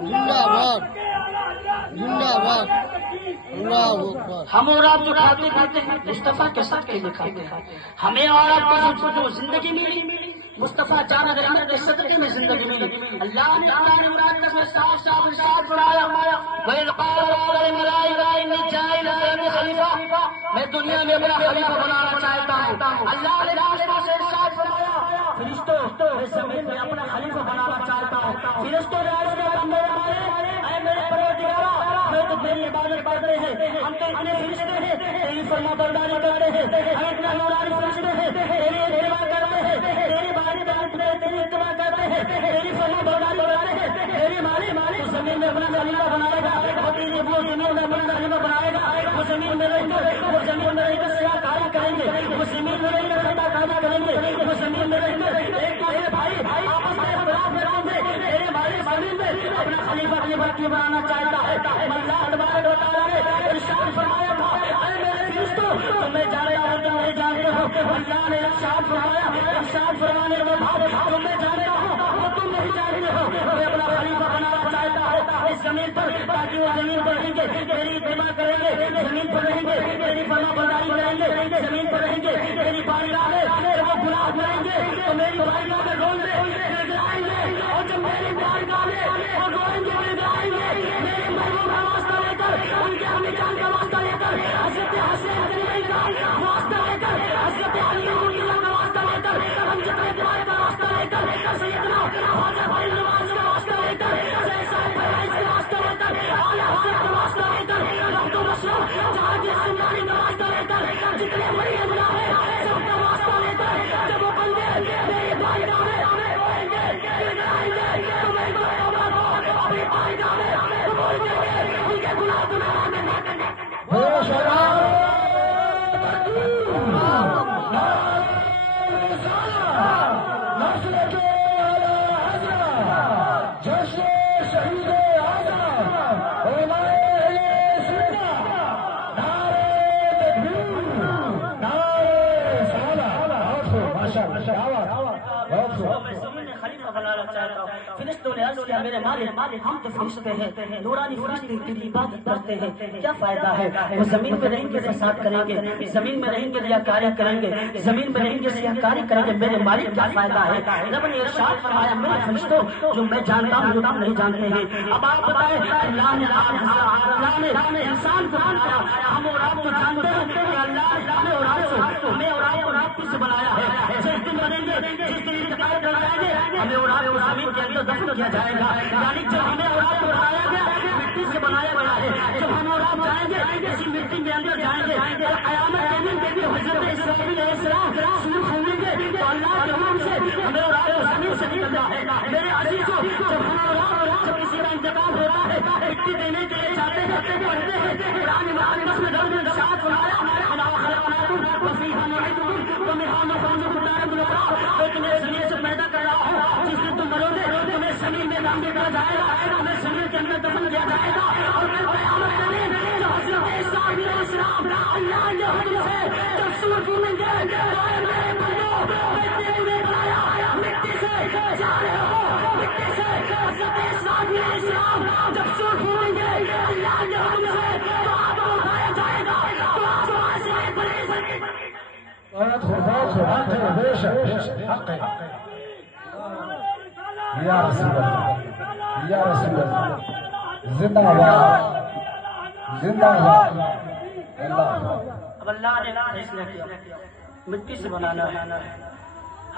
जिंदाबाद जिंदाबाद अल्लाह अकबर। हम और आप जो खाते खाते हैं मुस्तफा के साथ के लिए खाते हैं। हमें और आपको जो जिंदगी मिली मुस्तफा जान अगर के सदक़े में जिंदगी मिली। अल्लाह ने कुरान मुराद में साफ साफ इरशाद फरमाया खलीफा, मैं दुनिया में अपना खलीफा बनाना चाहता हूँ। अल्लाह ने फरिश्तों से इरशाद फरमाया फरिश्तों मैं ज़मीन में अपना खलीफा बनाना चाहता हूँ। फरिश्तों ने अर्ज़ किया ऐ मेरे परवरदिगार, मैं तो तेरी इबादत करते हैं, हम तो इतने फरिश्ते हैं तेरी फरमाबरदारी करते हैं, हम इतना नूरानी फरिश्ते हैं तेरी इत्तिबा करते हैं, तेरी बारी बात में तेरी इत्तिबा करते हैं, तेरी फरमाबरदारी करते हैं, तेरी मालिक तो जमीन में अपना खलीफा बनाएगा, वो तेरी वो जमीन में अपना खलीफा बनाएगा, वो जमीन में रहेंगे, वो जमीन में रहेंगे सियाकारी करेंगे, वो जमीन में रहेंगे खताकारी करेंगे, वो जमीन में रहेंगे एक दूसरे भाई आपस में इख्तिलाफ कराएंगे। तेरे मालिक जमीन में अपना खलीफा बनाना चाहता है। अल्लाह तबारक व तआला ने इरशाद फरमाया था ऐ मेरे फरिश्तों तुम्हें जानता हूं तुम नहीं जानते हो। अल्लाह ने इरशाद फरमाने के बाद तुम्हें जानता हूं वो तुम नहीं जानते हो। मैं अपना खलीफा बनाना चाहता हूं इस जमीन पर, ताकि वो जमीन पर रहेंगे तेरी इत्तिबा करेंगे, जमीन पर रहेंगे तेरी फरमाबरदारी करेंगे, जमीन पर रहेंगे तेरी बारगाह में जब वो गुनाह करेंगे तो मेरी बारगाह में रोएंगे गिड़गिड़ाएंगे, और जब मेरी बारगाह में वो रोएंगे गिड़गिड़ाएंगे मेरे महबूब का वास्ता लेकर, उनके हमें जान का वास्ता लेकर, हज़रत हसैन गरीब का वास्ता लेकर, हज़रत अली का वास्ता लेकर, हम जगह तुम्हारे का वास्ता लेकर, सैयदना ख्वाजा फरीद नवाज का वास्ता लेकर, सैयद साहब फैज का वास्ता लेकर, आला हज़रत का वास्ता लेकर, मखदूम अशरफ जहांगीर सुल्तानी का वास्ता लेकर, जितने बड़ी अल्लाह है सबका वास्ता लेकर, जब वो बंदे मेरी बारगाह में रोएंगे गिड़गिड़ाएंगे तो मैं अपनी बारगाह में बोल देंगे उनके गुनाह गुनाह में ना करने। खलीफा बनाना चाहता हूँ। फरिश्तों ने अर्ज़ किया मेरे मालिक हम तो फरिश्ते हैं, नूरानी फरिश्ते तेरी इबादत करते हैं, क्या फायदा है? वो जमीन में रहेंगे फसाद करेंगे, जमीन में रहेंगे रियाकारी करेंगे, जमीन में रहेंगे सियाकारी करेंगे, मेरे मालिक क्या फायदा है? रब ने इरशाद फरमाया मेरे फरिश्तों जो मैं जानता हूँ जो तुम नहीं जानते हैं। अब आप बताएं अल्लाह ने इंसान को बनाया, हम और आप तो जानते हैं कि अल्लाह ने और आपको हमें और आपको किस बनाया है। जिस दिन बनेंगे जिस दिन इंतकाल कर जाएंगे हमें और आपको जमीन के अंदर दफन किया जाएगा। यानी जब हमें और आपको बनाया गया मिट्टी से बनाया गया है, जब हम और आप जाएंगे इसी मिट्टी के अंदर जाएंगे। क़यामत के दिन हज़रत इसराईल अलैहिस्सलाम सूर फूकेंगे तो अल्लाह के हुक्म से हमें और आपको जमीन से निकलना है। मेरे अज़ीज़ों जब हम और आप जब किसी का इंतकाल हो रहा है मिट्टी देने के लिए जाते हैं पढ़ते हैं कुरान मुक़द्दस में रब ने इरशाद फरमाया तुम्हें जमीन से पैदा कर रहा हूँ, जिस दिन तुम मरोगे तुम्हें जमीन में दाम दिया जाएगा, तुम्हें जमीन के अंदर दफन किया जाएगा। और फिर क़यामत के दिन जो हज़रत ईसा अलैहिस्सलाम अल्लाह ने हुक्म से जब सूर फूकेंगे मेरे बंदों मैं तुम्हें बनाया मिट्टी से जा रहे हो मिट्टी से। हज़रत ईसा अलैहिस्सलाम जब सूर फूकेंगे अल्लाह के हुक्म से तो आपको उठाया जाएगा, तो आपको आसमान पर या रसूल अल्लाह जिंदाबाद जिंदाबाद। अब अल्लाह ने फैसला किया मिट्टी से बनाना है।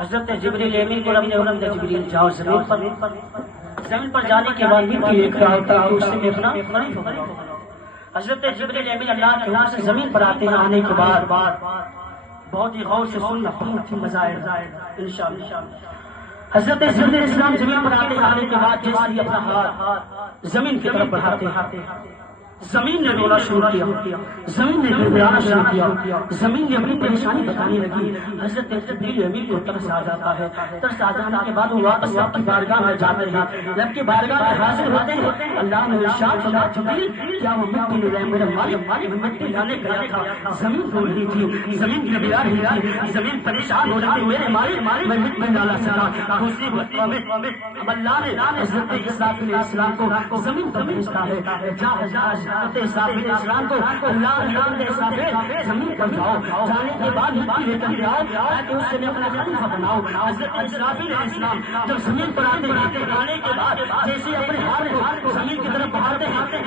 हज़रत जिब्रील अमीन को रब ने हुक्म दिया जिब्रील जाओ जमीन पर जाने के बाद मिट्टी लेकर आओ ताकि उससे मैं अपना खलीफा बनाऊं। हज़रत जिब्रील अमीन अल्लाह के हुक्म से जमीन पर आते हैं। आने के बाद बहुत ही गौर से सुनना बहुत ही मजा आएगा इंशाअल्लाह। हज़रत जिब्रील इस्लाम जमीन पर आते हैं। आने के बाद जैसे ही अपना हाथ जमीन की तरफ बढ़ाते हैं زمین نے رونا شروع کیا، زمین نے گڑگڑانا شروع کیا، زمین نے اپنی پریشانی بتانے لگی۔ حضرت جبریل امین کو ترس آ جاتا ہے، ترس آ جانے کے بعد وہ واپس رب کی بارگاہ میں جاتے ہیں، رب کی بارگاہ میں حاضر ہوتے ہیں۔ اللہ نے ارشاد فرمایا جبریل کیا وہ مٹی لے لائے؟ میرے مالک میں مٹی لانے گیا تھا، زمین رو رہی تھی، زمین گڑگڑا رہی تھی، زمین پریشان ہو رہی تھی، میرے مالک میں مٹی نہیں ڈالا سکا۔ دوسری مرتبہ میں اب اللہ نے حضرت اسرافیل علیہ السلام کو زمین پر بھیجتا ہے، حضرت اسرافیل علیہ السلام کو اللہ نے اسرافیل زمین پر جاؤ، جانے کے بعد مٹی لے کر آؤ تاکہ اس سے میں اپنا خلیفہ بناؤ۔ حضرت اسرافیل علیہ السلام جب زمین پر آتے ہیں، آنے کے بعد جیسے اپنے ہاتھ کو زمین کی طرف بڑھاتے ہیں